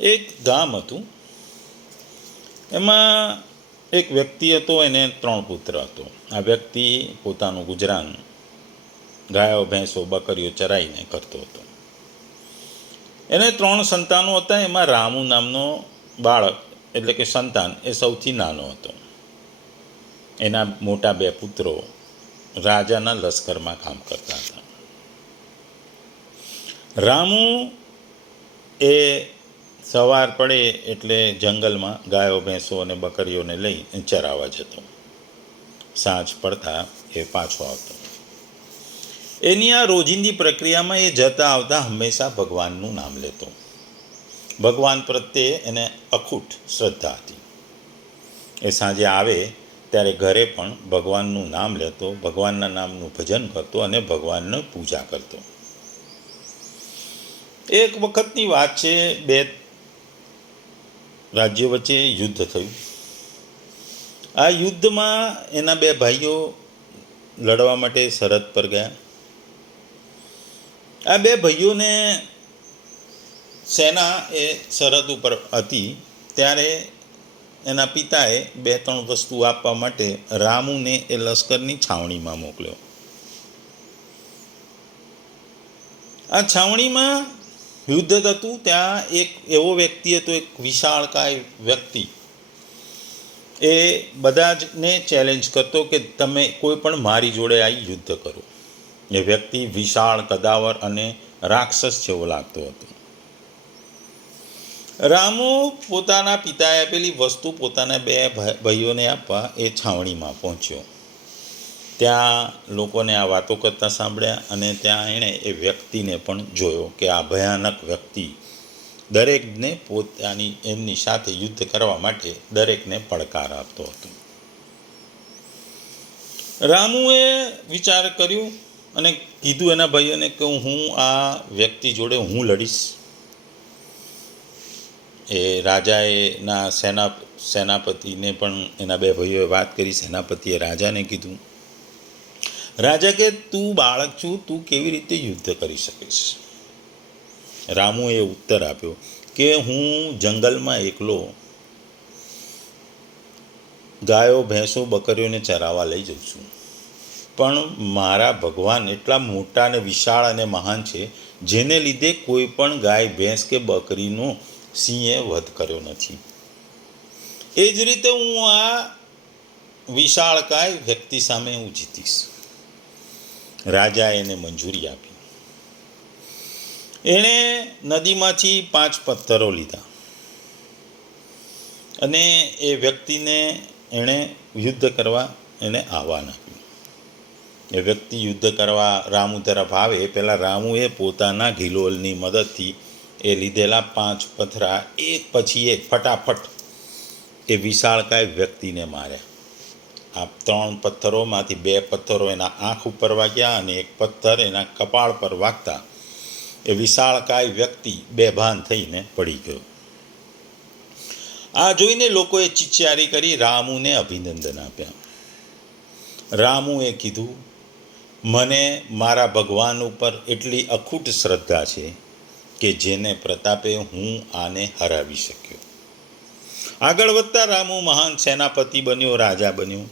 એક ગામ હતું. એમાં એક વ્યક્તિ હતો, એને 3 પુત્ર હતો. આ વ્યક્તિ પોતાનું ગુજરાન ગાયો ભેંસો બકરીઓ ચરાવીને કરતો હતો. એને 3 સંતાનો હતા. એમાં રામુ નામનો બાળક એટલે કે સંતાન એ સૌથી નાનો હતો. એના મોટા 2 પુત્રો રાજાના લશ્કરમાં કામ કરતા હતા. રામુ એ સવાર પડે એટલે જંગલમાં ગાયો ભેંસો અને બકરીઓને લઈ ચરાવવા જતો. સાંજ પડતા એ પાછો આવતો. એની આ રોજિંદી પ્રક્રિયામાં એ જતા આવતા હંમેશા ભગવાનનું નામ લેતો. ભગવાન પ્રત્યે એને અખૂટ શ્રદ્ધા હતી. એ સાંજે આવે ત્યારે ઘરે પણ ભગવાનનું નામ લેતો, ભગવાનના નામનું ભજન કરતો અને ભગવાનની પૂજા કરતો. એક વખતની વાત છે, 2 રાજ્યો વચ્ચે યુદ્ધ થયું. આ યુદ્ધમાં એના 2 ભાઈઓ લડવા માટે સરહદ પર ગયા. આ 2 ભાઈઓને સેના એ સરહદ ઉપર હતી ત્યારે એના પિતાએ 2-3 વસ્તુ આપવા માટે રામુને એ લશ્કરની છાવણીમાં મોકલ્યો. આ છાવણીમાં યુદ્ધ થતું. ત્યાં એક એવો વ્યક્તિ હતો, એક વિશાળકાય વ્યક્તિ. એ બધા જને ચેલેન્જ કરતો કે તમે કોઈ પણ મારી જોડે આવી યુદ્ધ કરો. એ વ્યક્તિ વિશાળ, કદાવર અને રાક્ષસ જેવો લાગતો હતો. રામુ પોતાના પિતાએ આપેલી વસ્તુ પોતાના 2 ભાઈઓને આપવા એ છાવણીમાં પહોંચ્યો. ત્યાં લોકોને આ વાતો કરતા સાંભળ્યા અને ત્યાં એણે એ વ્યક્તિને પણ જોયો કે આ ભયાનક વ્યક્તિ દરેકને પોતાની એમની સાથે યુદ્ધ કરવા માટે દરેકને પડકાર આપતો હતો. રામુએ વિચાર કર્યો અને કીધું એના ભાઈઓને કે હું આ વ્યક્તિ જોડે હું લડીશ. એ રાજાએના સેનાપતિને પણ એના 2 ભાઈઓએ વાત કરી. સેનાપતિએ રાજાને કીધું. રાજા કે તું બાળક છું, તું કેવી રીતે યુદ્ધ કરી શકીશ? રામુએ ઉત્તર આપ્યો કે હું જંગલમાં એકલો ગાયો ભેંસો બકરીઓને ચરાવવા લઈ જાઉં છું, પણ મારા ભગવાન એટલા મોટા અને વિશાળ અને મહાન છે જેને લીધે કોઈ પણ ગાય ભેંસ કે બકરીનો સિંહે વધ કર્યો નથી. એ જ રીતે હું આ વિશાળકાય વ્યક્તિ સામે હું જીતીશ. રાજાએ એને મંજૂરી આપી. એણે નદીમાંથી 5 પથ્થરો લીધા અને એ વ્યક્તિને એણે યુદ્ધ કરવા એને આહવાન આપ્યું. એ વ્યક્તિ યુદ્ધ કરવા રામુ તરફ આવે પહેલાં રામુએ પોતાના ગિલોલની મદદથી એ લીધેલા 5 પથ્થરા એક પછી એક ફટાફટ એ વિશાળકાય વ્યક્તિને માર્યા. આ 3 પથ્થરોમાંથી 2 પથ્થરો એના આંખ ઉપર વાગ્યા અને 1 પથ્થર એના કપાળ પર વાગતા એ વિશાળકાય વ્યક્તિ બેભાન થઈને પડી ગયો. આ જોઈને લોકોએ ચીચિયારી કરી રામુને અભિનંદન આપ્યા. રામુએ કીધું, મને મારા ભગવાન ઉપર એટલી અખૂટ શ્રદ્ધા છે કે જેને પ્રતાપે હું આને હરાવી શક્યો. આગળ વધતા રામુ મહાન સેનાપતિ બન્યો, રાજા બન્યો,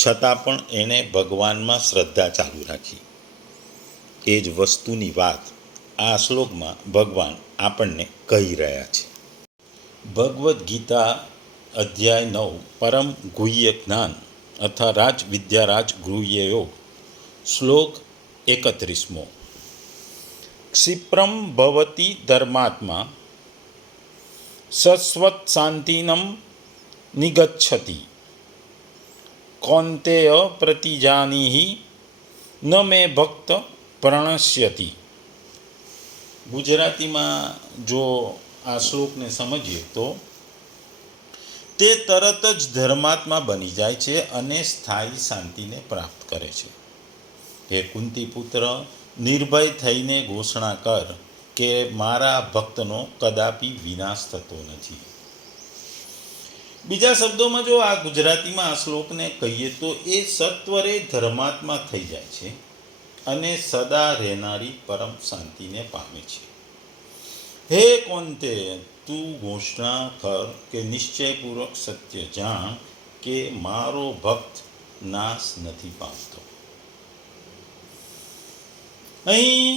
છતાં પણ એણે ભગવાનમાં શ્રદ્ધા ચાલુ રાખી. એ જ વસ્તુની વાત આ શ્લોકમાં ભગવાન આપણને કહી રહ્યા છે. ભગવદ્ ગીતા અધ્યાય 9 પરમ ગુહ્ય જ્ઞાન અથવા રાજ વિદ્યારાજ ગૃહ્ય યોગ શ્લોક 31. ક્ષિપ્રમ ભવતિ ધર્માત્મા સસ્વત શાંતિનમ નિગચ્છતિ કૌંતેય પ્રતિજાનીહિ ન મે ભક્ત પ્રણશ્યતિ. ગુજરાતીમાં જો આ શ્લોકને સમજીએ તો તે તરત જ ધર્માત્મા બની જાય છે અને સ્થાયી શાંતિને પ્રાપ્ત કરે છે. હે કુંતી પુત્ર, નિર્ભય થઈને ઘોષણા કર કે મારા ભક્તનો કદાપી વિનાશ થતો નથી. બીજા શબ્દોમાં જો આ ગુજરાતીમાં આ શ્લોકને કહીએ તો એ સત્વરે ધર્માત્મા થઈ જાય છે અને સદા રહેનારી પરમ શાંતિને પામે છે. હે કૌંતેય, તું ઘોષણા કર કે નિશ્ચયપૂર્વક સત્ય જાણ કે મારો ભક્ત નાશ નથી પામતો. અહીં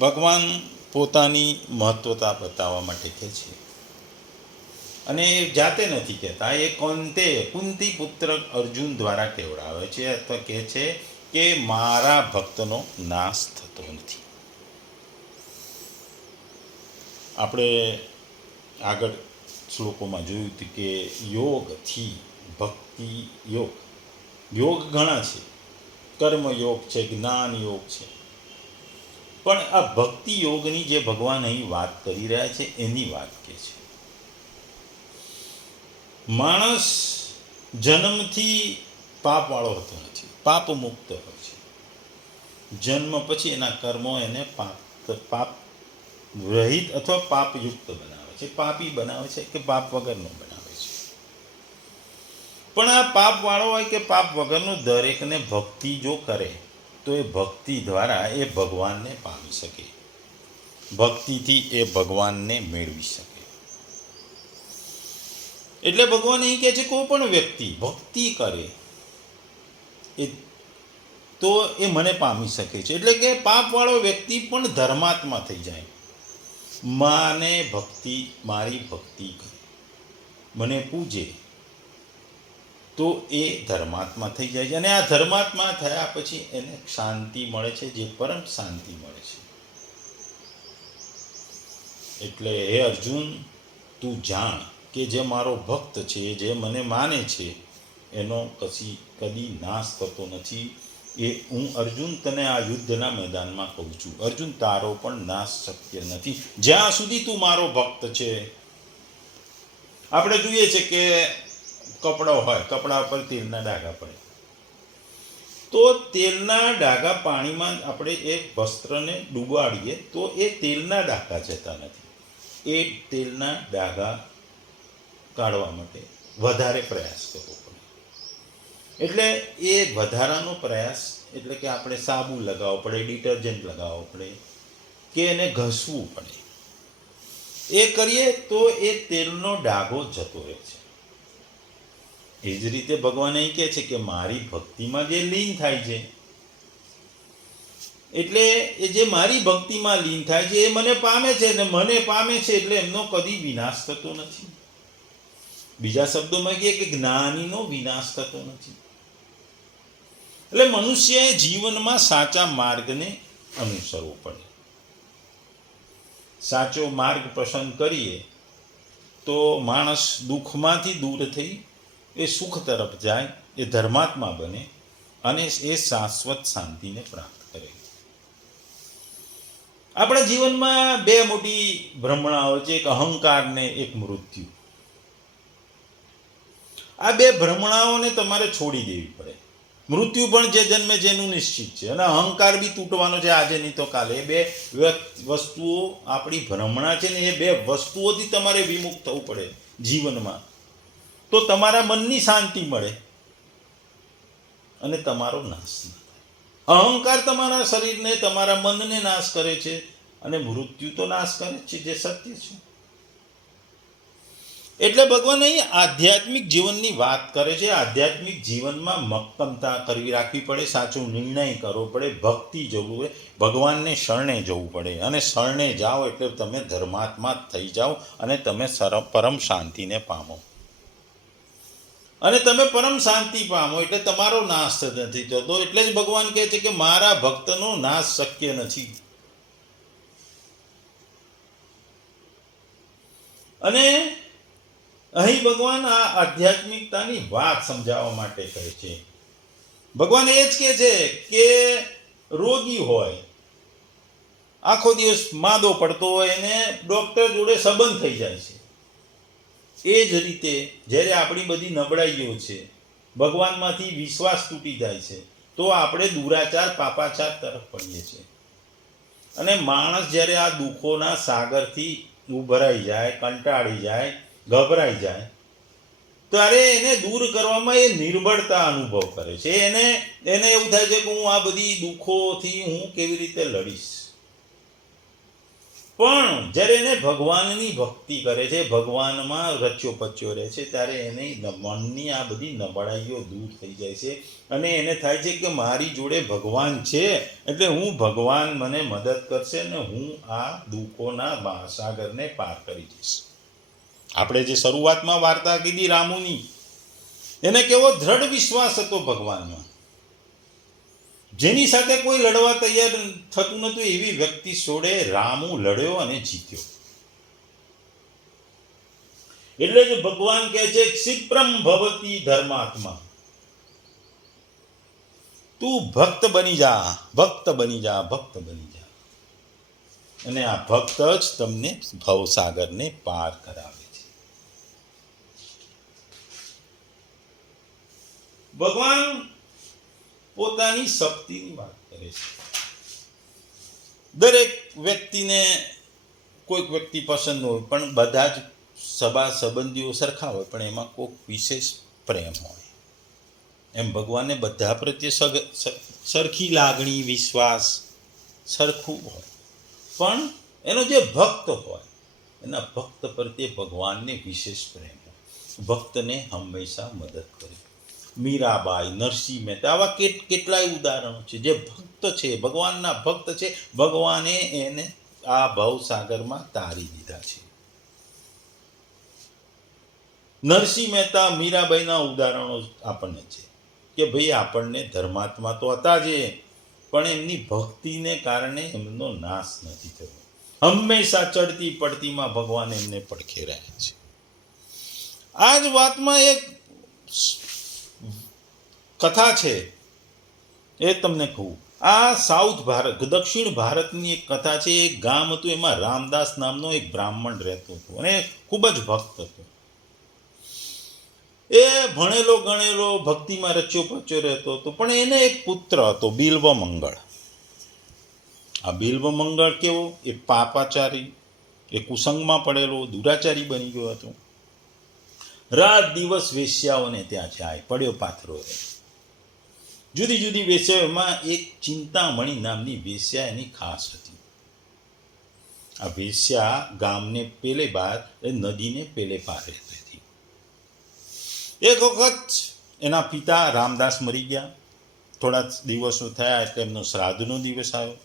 ભગવાન પોતાની મહત્વતા બતાવવા માટે કહે છે, અને એ જાતે નથી કહેતા, એ કુંતી પુત્ર અર્જુન દ્વારા કહેવડાવે છે અથવા કહે છે કે મારા ભક્તનો નાશ થતો નથી. આપણે આગળ શ્લોકોમાં જોયું હતું કે યોગથી ભક્તિ યોગ ઘણા છે, કર્મયોગ છે, જ્ઞાન યોગ છે, પણ આ ભક્તિ યોગની જે ભગવાન અહીં વાત કરી રહ્યા છે એની વાત કે છે. માણસ જન્મથી પાપવાળો હોતો નથી, પાપ મુક્ત હોય છે. જન્મ પછી એના કર્મો એને પાપ રહિત અથવા પાપયુક્ત બનાવે છે, પાપી બનાવે છે કે પાપ વગરનો બનાવે છે. પણ આ પાપવાળો હોય કે પાપ વગરનો દરેકને ભક્તિ જો કરે તો એ ભક્તિ દ્વારા એ ભગવાનને પામી શકે, ભક્તિથી એ ભગવાનને મેળવી શકે. એટલે ભગવાન અહીં કહે છે કોઈ પણ વ્યક્તિ ભક્તિ કરે તો એ મને પામી શકે છે. એટલે કે પાપવાળો વ્યક્તિ પણ ધર્માત્મા થઈ જાય, મારી ભક્તિ કરે, મને પૂજે તો એ ધર્માત્મા થઈ જાય છે. અને આ ધર્માત્મા થયા પછી એને શાંતિ મળે છે, જે પરમ શાંતિ મળે છે. એટલે હે અર્જુન, તું જાણ કે જે મારો ભક્ત છે, જે મને માને છે, એનો કદી નાશ થતો નથી. એ હું અર્જુન તને આ યુદ્ધના મેદાનમાં કહું છું. અર્જુન, તારો પણ નાશ શક્ય નથી જ્યાં સુધી તું મારો ભક્ત છે. આપણે જોઈએ છે કે કપડો હોય, કપડા પર તેલના ડાઘા પડે, તો તેલના ડાઘા પાણીમાં આપણે એ વસ્ત્રને ડૂબાડીએ તો એ તેલના ડાઘા જતા નથી. એ તેલના ડાઘા કાઢવા માટે વધારે પ્રયાસ કરવો પડે. એટલે એ વધારાનો પ્રયાસ એટલે કે આપણે સાબુ લગાવવો પડે, ડિટર્જન્ટ લગાવવો પડે કે એને ઘસવું પડે. એ કરીએ તો એ તેલનો ડાઘો જતો રહે છે. એ જ રીતે ભગવાન અહીં કહે છે કે મારી ભક્તિમાં જે લીન થાય છે, એટલે એ જે મારી ભક્તિમાં લીન થાય છે એ મને પામે છે, ને મને પામે છે એટલે એમનો કદી વિનાશ થતો નથી. બીજા શબ્દોમાં કહીએ કે જ્ઞાનીનો વિનાશ થતો નથી. એટલે મનુષ્યએ જીવનમાં સાચા માર્ગને અનુસરવો પડે. સાચો માર્ગ પસંદ કરીએ તો માણસ દુઃખમાંથી દૂર થઈ એ સુખ તરફ જાય, એ ધર્માત્મા બને અને એ શાશ્વત શાંતિને પ્રાપ્ત કરે. આપણા જીવનમાં બે મોટી ભ્રમણાઓ છે, એક અહંકાર ને એક મૃત્યુ. આ બે ભ્રમણાઓને તમારે છોડી દેવી પડે. મૃત્યુ પણ જે જન્મે જેનું નિશ્ચિત છે, અને અહંકાર બી તૂટવાનો છે, આજે નહીં તો કાલે. એ બે વસ્તુઓ આપણી ભ્રમણા છે ને, એ બે વસ્તુઓથી તમારે વિમુખ થવું પડે જીવનમાં, તો તમારા મનની શાંતિ મળે અને તમારો નાશ ન થાય. અહંકાર તમારા શરીરને, તમારા મનને નાશ કરે છે, અને મૃત્યુ તો નાશ કરે છે, જે સત્ય છે. એટલે ભગવાન અહીં આધ્યાત્મિક જીવનની વાત કરે છે. આધ્યાત્મિક જીવનમાં મક્કમતા રાખવી પડે, સાચો નિર્ણય કરવો પડે, ભક્તિ જવું પડે, ભગવાનને શરણે જવું પડે. અને શરણે જાઓ એટલે તમે ધર્માત્મા થઈ જાઓ અને તમે પરમ શાંતિને પામો. અને તમે પરમ શાંતિ પામો એટલે તમારો નાશ નથી થતો. એટલે જ ભગવાન કહે છે કે મારા ભક્તનો નાશ શક્ય નથી. અને અહીં ભગવાન આ આધ્યાત્મિકતાની વાત સમજાવવા માટે કહે છે. ભગવાન એ જ કહે છે કે રોગી હોય, આખો દિવસ માંદો પડતો હોય, એને ડૉક્ટર જોડે સંબંધ થઈ જાય છે. એ જ રીતે જ્યારે આપણી બધી નબળાઈઓ છે, ભગવાનમાંથી વિશ્વાસ તૂટી જાય છે, તો આપણે દુરાચાર પાપાચાર તરફ પડીએ છીએ. અને માણસ જ્યારે આ દુઃખોના સાગરથી ઉભરાઈ જાય, કંટાળી જાય, ગભરાઈ જાય, ત્યારે એને દૂર કરવામાં એ નિર્બળતા અનુભવ કરે છે. એને એવું થાય છે કે હું આ બધી દુઃખોથી હું કેવી રીતે લડીશ. પણ જ્યારે એને ભગવાનની ભક્તિ કરે છે, ભગવાનમાં રચ્યો પચ્યો રહે છે, ત્યારે એની મનની આ બધી નબળાઈઓ દૂર થઈ જાય છે અને એને થાય છે કે મારી જોડે ભગવાન છે, એટલે હું ભગવાન મને મદદ કરશે ને હું આ દુઃખોના મહાસાગરને પાર કરી જઈશ. આપણે જે શરૂઆતમાં વાર્તા કીધી રામુની, એને કેવો દ્રઢ વિશ્વાસ હતો ભગવાનમાં, જેની સાથે કોઈ લડવા તૈયાર થતું નહોતું એવી વ્યક્તિ જોડે રામુ લડ્યો અને જીત્યો. એટલે જ ભગવાન કહે છે ક્ષિપ્રમ ભવતી ધર્માત્મા, તું ભક્ત બની જા, ભક્ત બની જા, ભક્ત બની જા. અને આ ભક્ત જ તમને ભવસાગરને પાર કરાવે છે. ભગવાન પોતાની શક્તિની વાત કરે છે. દરેક વ્યક્તિને કોઈક વ્યક્તિ પસંદ હોય, પણ બધા જ સભા સંબંધીઓ સરખા હોય, પણ એમાં કોઈક વિશેષ પ્રેમ હોય. એમ ભગવાનને બધા પ્રત્યે સરખી લાગણી, વિશ્વાસ સરખું હોય, પણ એનો જે ભક્ત હોય એના ભક્ત પ્રત્યે ભગવાનને વિશેષ પ્રેમ હોય. ભક્તને હંમેશા મદદ કરે. મીરાબાઈ, નરસિંહ મહેતા, આવા કેટલાય ઉદાહરણો છે. જે ભક્ત છે, ભગવાનના ભક્ત છે, ભગવાને એને આ ભવસાગરમાં તારી દીધા છે. નરસિંહ મહેતા, મીરાબાઈના ઉદાહરણો આપણને છે કે ભાઈ આપણને ધર્માત્મા તો હતા જ, પણ એમની ભક્તિને કારણે એમનો નાશ નથી થયો. હંમેશા ચડતી પડતીમાં ભગવાન એમને પડખે રહ્યા છે. આ જ વાતમાં એક કથા છે, એ તમને કહું. આ સાઉથ ભારત, દક્ષિણ ભારતની એક કથા છે. એક ગામ હતું, એમાં રામદાસ નામનો એક બ્રાહ્મણ રહેતો હતો અને ખૂબ જ ભક્ત હતો. એ ભણેલો ગણેલો, ભક્તિમાં રચ્યો પચ્યો રહેતો હતો, પણ એને એક પુત્ર હતો, બિલ્વમંગળ. આ બિલ્વમંગળ કેવો? એ પાપાચારી, એ કુસંગમાં પડેલો, દુરાચારી બની ગયો હતો. રાત દિવસ વેશ્યાઓને ત્યાં જાય, પડ્યો પાથરો રહે. જુદી જુદી વેશ્યાઓમાં એક ચિંતામણી નામની વેશ્યા એની ખાસ હતી. આ વેશ્યા ગામને પેલે બાર, એ નદીને પેલે પાર રહેતી હતી. એક વખત એના પિતા રામદાસ મરી ગયા. થોડા દિવસો થયા એટલે એમનો શ્રાદ્ધનો દિવસ આવ્યો.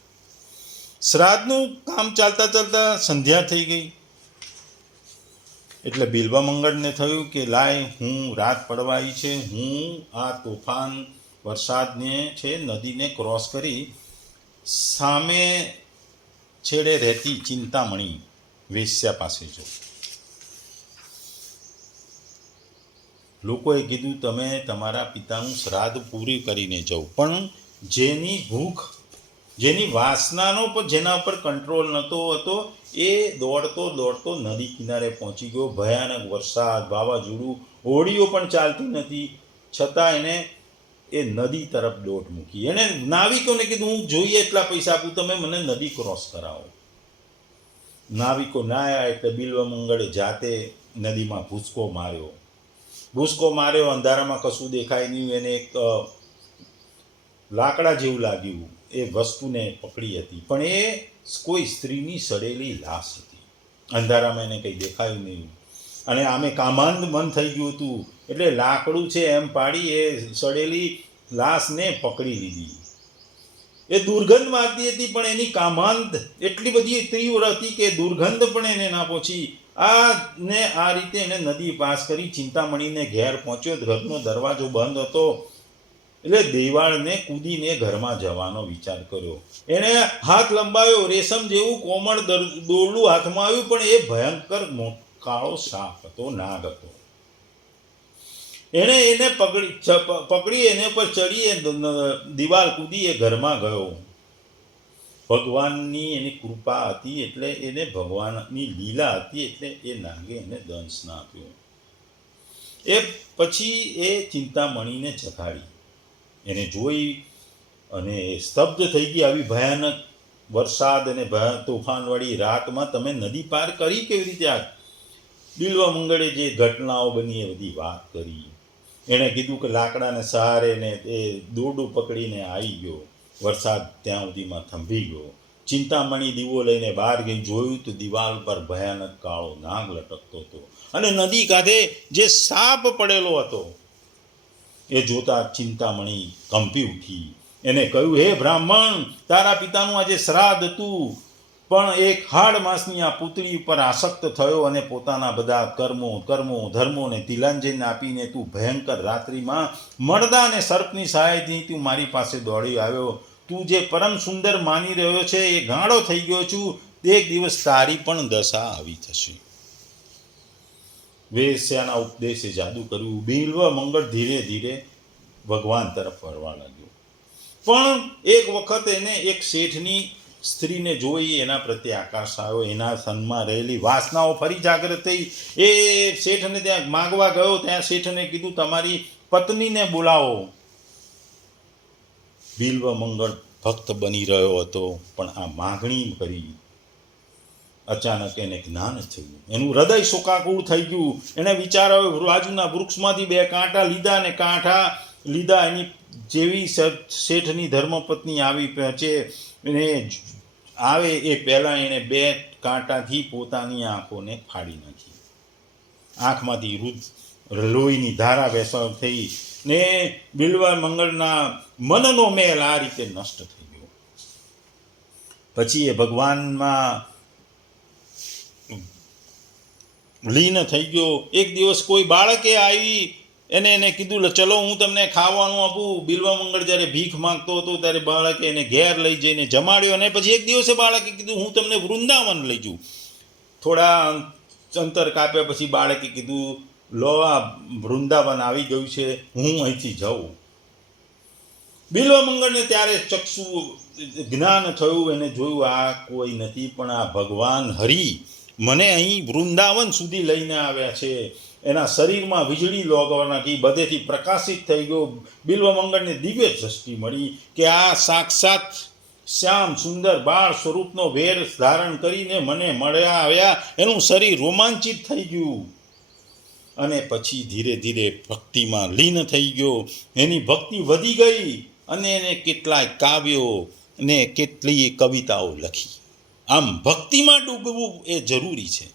શ્રાદ્ધનું કામ ચાલતા ચાલતા સંધ્યા થઈ ગઈ. એટલે બિલ્વમંગળને થયું કે લાય, હું રાત પડવાઈ છે, હું આ તોફાન વરસાદને છે નદીને ક્રોસ કરી સામે છેડે રહેતી ચિંતામણી વેશ્યા પાસે જાઉં. લોકોએ કીધું તમે તમારા પિતાનું શ્રાદ્ધ પૂરી કરીને જાઓ, પણ જેની ભૂખ, જેની વાસનાનો પણ જેના ઉપર કંટ્રોલ નહોતો હતો, એ દોડતો દોડતો નદી કિનારે પહોંચી ગયો. ભયાનક વરસાદ, વાવાઝોડું, હોડીઓ પણ ચાલતી નથી, છતાં એને એ નદી તરફ દોટ મૂકી. એણે નાવિકોને કીધું હું જોઈએ એટલા પૈસા આપું, તમે મને નદી ક્રોસ કરાવો. નાવિકો ના આવ્યા એટલે બિલ્વમંગળે જાતે નદીમાં ભૂસકો માર્યો. અંધારામાં કશું દેખાય નહીં. એને એક લાકડા જેવું લાગ્યું, એ વસ્તુને પકડી હતી, પણ એ કોઈ સ્ત્રીની સડેલી લાશ હતી. અંધારામાં એને કંઈ દેખાયું નહીં અને આમે કામાંદ મન થઈ ગયું હતું, એટલે લાકડું છે એમ પાડી એ સડેલી લાશને પકડી લીધી. એ દુર્ગંધ મારતી હતી, પણ એની કામાંદ એટલી બધી તીવ્ર હતી કે દુર્ગંધ પણ એને ના પહોંચી. આ રીતે એને નદી પાસ કરી ચિંતામણીને ઘેર પહોંચ્યો. ઘરનો દરવાજો બંધ હતો, એટલે દેવાળને કૂદીને ઘરમાં જવાનો વિચાર કર્યો. એણે હાથ લંબાવ્યો, રેશમ જેવું કોમળ દોરડું હાથમાં આવ્યું, પણ એ ભયંકર કાળો સાપ હતો, નાગ હતો. એણે એને પકડી એને પર ચડી દિવાલ કૂદી એ ઘરમાં ગયો. ભગવાનની એની કૃપા હતી, એટલે એને ભગવાનની લીલા હતી, એટલે એ નાગે એને દંશ ના આપ્યો. એ પછી એ ચિંતામણીને જગાડી. એને જોઈ અને સ્તબ્ધ થઈ ગઈ. આવી ભયાનક વરસાદ અને તોફાનવાળી રાતમાં તમે નદી પાર કરી કેવી રીતે? આ બિલ્વમંગળે જે ઘટનાઓ બની એ બધી વાત કરી. એણે કીધું કે લાકડાને સહારે ને એ દોરડું પકડીને આવી ગયો. વરસાદ ત્યાં સુધીમાં થંભી ગયો ચિંતામણી દીવો લઈને બહાર ગઈ, જોયું તો દિવાલ પર ભયાનક કાળો નાગ લટકતો હતો અને નદી કાંઠે જે સાપ પડેલો હતો એ જોતા ચિંતામણી કંપી ઉઠી. એને કહ્યું, હે બ્રાહ્મણ, તારા પિતાનું આજે શ્રાદ્ધ હતું, પણ એક હાડ માસની આ પુતળી ઉપર આસક્ત થયો અને પોતાના બધા કર્મો ધર્મોને તિલાંજલિ આપીને તું ભયંકર રાત્રિમાં મળદા અને સર્પની સહાયથી તું મારી પાસે દોડી આવ્યો. તું જે પરમ સુંદર માની રહ્યો છે એ ગાંડો થઈ ગયો છું. એક દિવસ તારી પણ દશા આવી થશે. વેશ્યાના ઉપદેશે જાદુ કર્યું. બિલ્વ મંગળ ધીરે ધીરે ભગવાન તરફ વળવા લાગ્યો. પણ એક વખત એને એક શેઠની સ્ત્રીને જોઈ, એના પ્રત્યે આકાશ આવ્યો. એના સનમાં રહેલી વાસનાઓ ફરી જાગૃત થઈ. એ શેઠને ત્યાં માગવા ગયો. ત્યાં શેઠને કીધું, તમારી પત્નીને બોલાવો. બિલ્વ મંગળ ભક્ત બની રહ્યો હતો, પણ આ માગણી કરી. અચાનક એને જ્ઞાન થયું. એનું હૃદય શોકાકુળ થઈ ગયું. એને વિચાર આવ્યો, બાજુના વૃક્ષમાંથી 2 કાંટા લીધા અને કાંઠા લીધા. એની જેવી શેઠની ધર્મપત્ની આવી પહોંચે એને આવે એ પહેલાં એણે 2 કાંટાથી પોતાની આંખોને ફાડી નાખી. આંખમાંથી લોહીની ધારા વહેસળ થઈ ને બિલ્વ મંગળના મનનો મેલ આ રીતે નષ્ટ થઈ ગયો. પછી એ ભગવાનમાં લીન થઈ ગયો. એક દિવસ કોઈ બાળકે આવી એને કીધું, ચલો હું તમને ખાવાનું આપું. બિલ્વ મંગળ જ્યારે ભીખ માંગતો હતો ત્યારે બાળકે એને ઘેર લઈ જઈને જમાડ્યો. અને પછી એક દિવસે બાળકે કીધું, હું તમને વૃંદાવન લઈ જઉં. થોડા અંતર કાપ્યા પછી બાળકે કીધું, લો આ વૃંદાવન આવી ગયું છે, હું અહીંથી જાઉં. બિલ્વ મંગળને ત્યારે ચક્ષુ જ્ઞાન થયું. એને જોયું, આ કોઈ નથી પણ આ ભગવાન હરિ મને અહીં વૃંદાવન સુધી લઈને આવ્યા છે. એના શરીરમાં વીજળી લોગવા નાખી, બધેથી પ્રકાશિત થઈ ગયો. બિલ્વ મંગળને દિવ્ય દ્રષ્ટિ મળી કે આ સાક્ષાત શ્યામ સુંદર બાળ સ્વરૂપનો વેર ધારણ કરીને મને મળ્યા આવ્યા. એનું શરીર રોમાંચિત થઈ ગયું અને પછી ધીરે ધીરે ભક્તિમાં લીન થઈ ગયો. એની ભક્તિ વધી ગઈ અને એને કેટલાય કાવ્યો ને કેટલીય કવિતાઓ લખી. આમ ભક્તિમાં ડૂબવું એ જરૂરી છે.